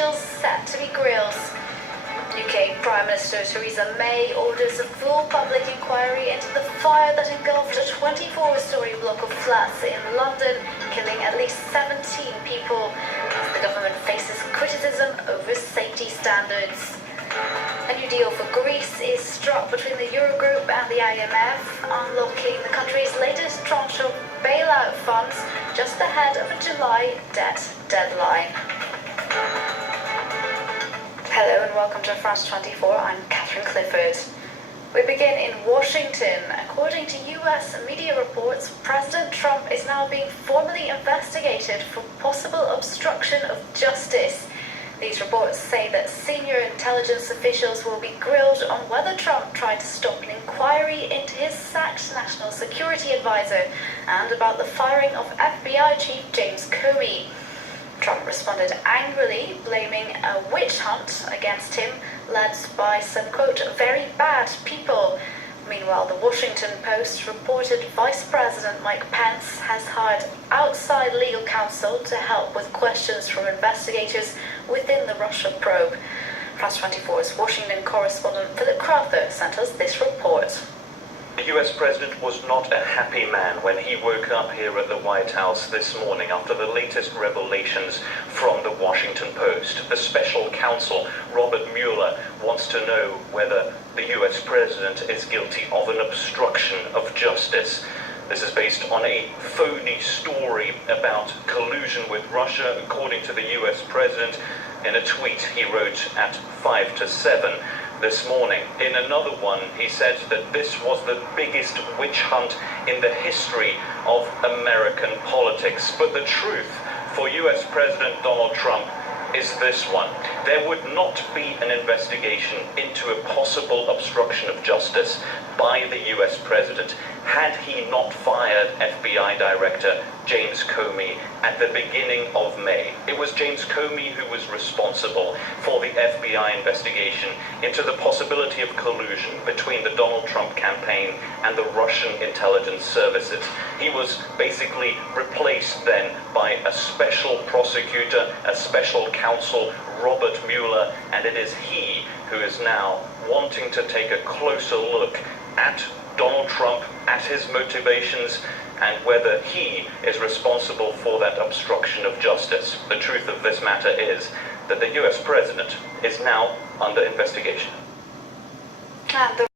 officials set to be grilled. UK Prime Minister Theresa May orders a full public inquiry into the fire that engulfed a 24-storey block of flats in London, killing at least 17 people, as the government faces criticism over safety standards. A new deal for Greece is struck between the Eurogroup and the IMF, unlocking the country's latest tranche of bailout funds just ahead of a July debt deadline. Hello and welcome to France 24. I'm Catherine Clifford. We begin in Washington. According to US media reports, President Trump is now being formally investigated for possible obstruction of justice. These reports say that senior intelligence officials will be grilled on whether Trump tried to stop an inquiry into his sacked national security advisor and about the firing of FBI Chief James Comey. Trump responded angrily, blaming a witch hunt against him, led by some, quote, very bad people. Meanwhile, the Washington Post reported Vice President Mike Pence has hired outside legal counsel to help with questions from investigators within the Russia probe. France 24's Washington correspondent Philip Crowther sent us this report. The US President was not a happy man when he woke up here at the White House this morning after the latest revelations from the Washington Post. The special counsel, Robert Mueller, wants to know whether the US President is guilty of an obstruction of justice. This is based on a phony story about collusion with Russia, according to the US President. In a tweet he wrote at 5 to 7 this morning. In another one, he said that this was the biggest witch hunt in the history of American politics. But the truth for US President Donald Trump is this one. There would not be an investigation into a possible obstruction of justice by the US President had he not fired FBI Director James Comey at the beginning of May. It was James Comey who was responsible for the FBI investigation into the possibility of collusion between the Donald Trump campaign and the Russian intelligence services. He was basically replaced then by a special prosecutor, a special counsel, Robert Mueller, and it is he who is now wanting to take a closer look at Donald Trump, at his motivations, and whether he is responsible for that obstruction of justice. The truth of this matter is that the US President is now under investigation. And the